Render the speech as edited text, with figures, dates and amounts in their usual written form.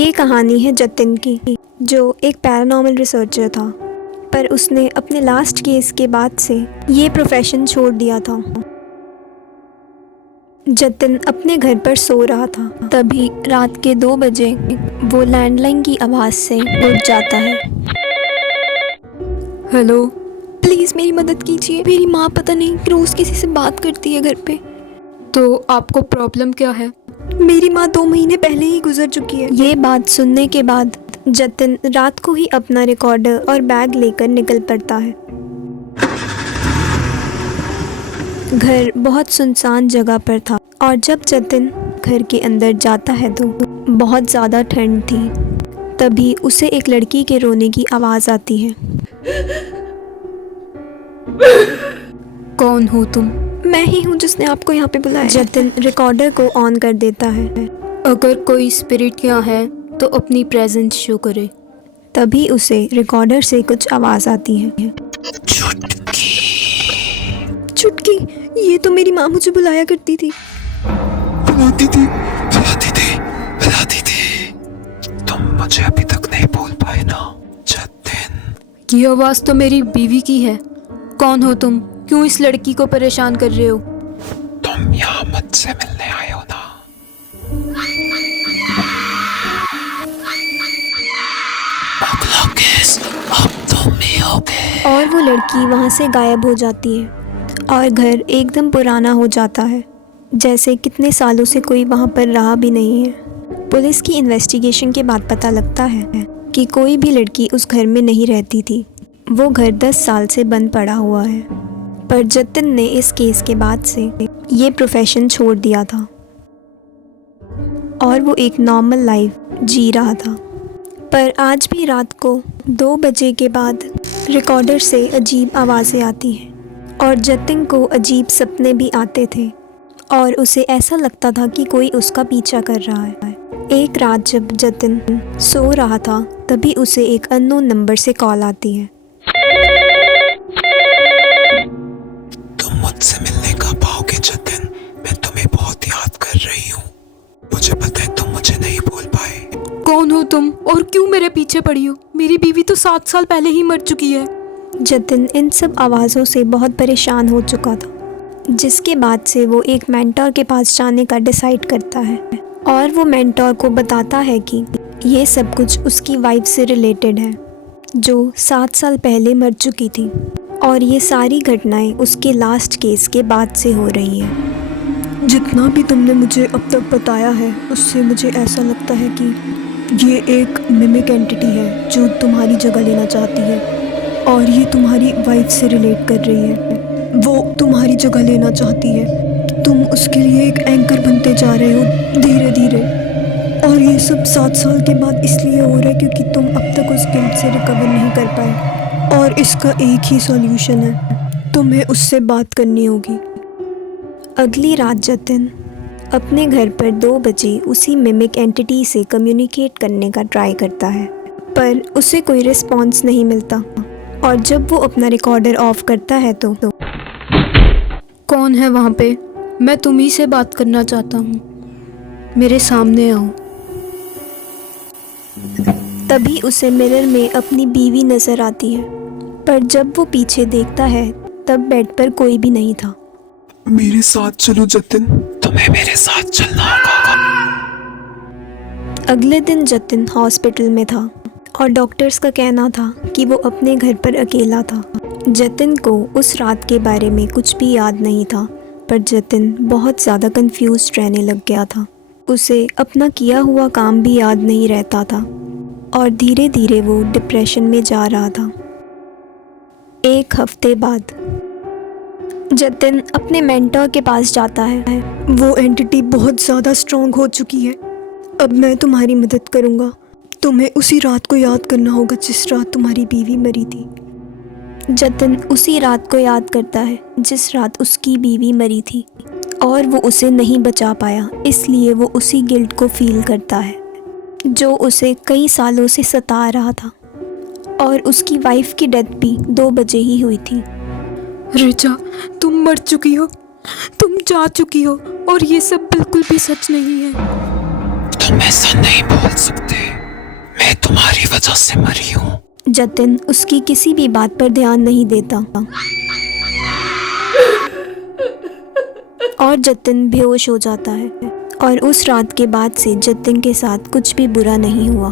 ये कहानी है जतिन की, जो एक पैरानॉर्मल रिसर्चर था, पर उसने अपने लास्ट केस के बाद से ये प्रोफेशन छोड़ दिया था। जतिन अपने घर पर सो रहा था, तभी रात के 2 बजे वो लैंडलाइन की आवाज़ से उठ जाता है। हेलो, प्लीज़ मेरी मदद कीजिए। मेरी माँ पता नहीं रोज़ किसी से बात करती है घर पे। तो आपको प्रॉब्लम क्या है? मेरी माँ 2 महीने पहले ही गुजर चुकी है। ये बात सुनने के बाद जतिन रात को ही अपना रिकॉर्डर और बैग लेकर निकल पड़ता है। घर बहुत सुनसान जगह पर था और जब जतिन घर के अंदर जाता है तो बहुत ज़्यादा ठंड थी। तभी उसे एक लड़की के रोने की आवाज़ आती है। कौन हो तुम? मैं ही हूँ जिसने आपको यहाँ पे बुलाया। जतिन रिकॉर्डर को ऑन कर देता है। अगर कोई स्पिरिट यहाँ है तो अपनी प्रेजेंस शो करे। तभी उसे रिकॉर्डर से कुछ आवाज़ आती है। चुटकी, ये तो मेरी माँ मुझे बुलाया करती थी। बुलाती थी। तुम मुझे अभी तक नहीं बोल पाए ना जतिन। ये आवाज़ तो मेरी बीवी की है। कौन हो तुम? क्यों इस लड़की को परेशान कर रहे हो? तुम यहाँ मुझसे मिलने आए हो ना? अगला केस अब तुम ही होगे। और वो लड़की वहाँ से गायब हो जाती है और घर एकदम पुराना हो जाता है, जैसे कितने सालों से कोई वहाँ पर रहा भी नहीं है। पुलिस की इन्वेस्टिगेशन के बाद पता लगता है कि कोई भी लड़की उस घर में नहीं रहती थी। वो घर 10 साल से बंद पड़ा हुआ है, पर जतिन ने इस केस के बाद से ये प्रोफेशन छोड़ दिया था और वो एक नॉर्मल लाइफ जी रहा था। पर आज भी रात को 2 बजे के बाद रिकॉर्डर से अजीब आवाज़ें आती हैं और जतिन को अजीब सपने भी आते थे और उसे ऐसा लगता था कि कोई उसका पीछा कर रहा है। एक रात जब जतिन सो रहा था तभी उसे एक अननोन नंबर से कॉल आती है। तुम मुझसे मिलने कब आओगे जतिन? मैं तुम्हें बहुत याद कर रही हूँ। मुझे पता है तुम मुझे नहीं बोल पाए। कौन हो तुम और क्यों मेरे पीछे पड़ी हो? मेरी बीवी तो 7 साल पहले ही मर चुकी है। जतिन इन सब आवाज़ों से बहुत परेशान हो चुका था, जिसके बाद से वो एक मेंटोर के पास जाने का डिसाइड करता है और वो मेंटोर को बताता है कि ये सब कुछ उसकी वाइफ से रिलेटेड है, जो 7 साल पहले मर चुकी थी और ये सारी घटनाएं उसके लास्ट केस के बाद से हो रही हैं। जितना भी तुमने मुझे अब तक बताया है उससे मुझे ऐसा लगता है कि ये एक मिमिक एंटिटी है जो तुम्हारी जगह लेना चाहती है और ये तुम्हारी वाइफ से रिलेट कर रही है। वो तुम्हारी जगह लेना चाहती है। तुम उसके लिए एक एंकर बनते जा रहे हो धीरे धीरे, और ये सब 7 साल के बाद इसलिए हो रहा है क्योंकि तुम अब तक उस गिल्ट से रिकवर नहीं कर पाए और इसका एक ही सॉल्यूशन है, तुम्हें उससे बात करनी होगी। अगली रात जतिन अपने घर पर 2 बजे उसी मिमिक एंटिटी से कम्युनिकेट करने का ट्राई करता है, पर उसे कोई रिस्पॉन्स नहीं मिलता और जब वो अपना रिकॉर्डर ऑफ करता है तो कौन है वहाँ पे? मैं तुम्ही से बात करना चाहता हूँ, मेरे सामने आओ। तभी उसे मिरर में अपनी बीवी नजर आती है, पर जब वो पीछे देखता है तब बेड पर कोई भी नहीं था। मेरे साथ चलो जतिन, तुम्हें मेरे साथ चलना होगा। अगले दिन जतिन हॉस्पिटल में था और डॉक्टर्स का कहना था कि वो अपने घर पर अकेला था। जतिन को उस रात के बारे में कुछ भी याद नहीं था, पर जतिन बहुत ज़्यादा कंफ्यूज रहने लग गया था। उसे अपना किया हुआ काम भी याद नहीं रहता था और धीरे धीरे वो डिप्रेशन में जा रहा था। 1 हफ्ते बाद जतिन अपने मेंटर के पास जाता है। वो एंटिटी बहुत ज़्यादा स्ट्रॉन्ग हो चुकी है। अब मैं तुम्हारी मदद करूँगा। तुम्हें उसी रात को याद करना होगा जिस रात तुम्हारी बीवी मरी थी। जतिन उसी रात को याद करता है जिस रात उसकी बीवी मरी थी और वो उसे नहीं बचा पाया, इसलिए वो उसी गिल्ट को फील करता है जो उसे कई सालों से सता रहा था। और उसकी वाइफ की डेथ भी 2 बजे ही हुई थी। रिचा, तुम मर चुकी हो, तुम जा चुकी हो और ये सब बिल्कुल भी सच नहीं है। तुम ऐसा नहीं बोल सकते, मैं तुम्हारी वजह से मरी हूँ। जतिन उसकी किसी भी बात पर ध्यान नहीं देता और जतिन बेहोश हो जाता है। और उस रात के बाद से जतिन के साथ कुछ भी बुरा नहीं हुआ।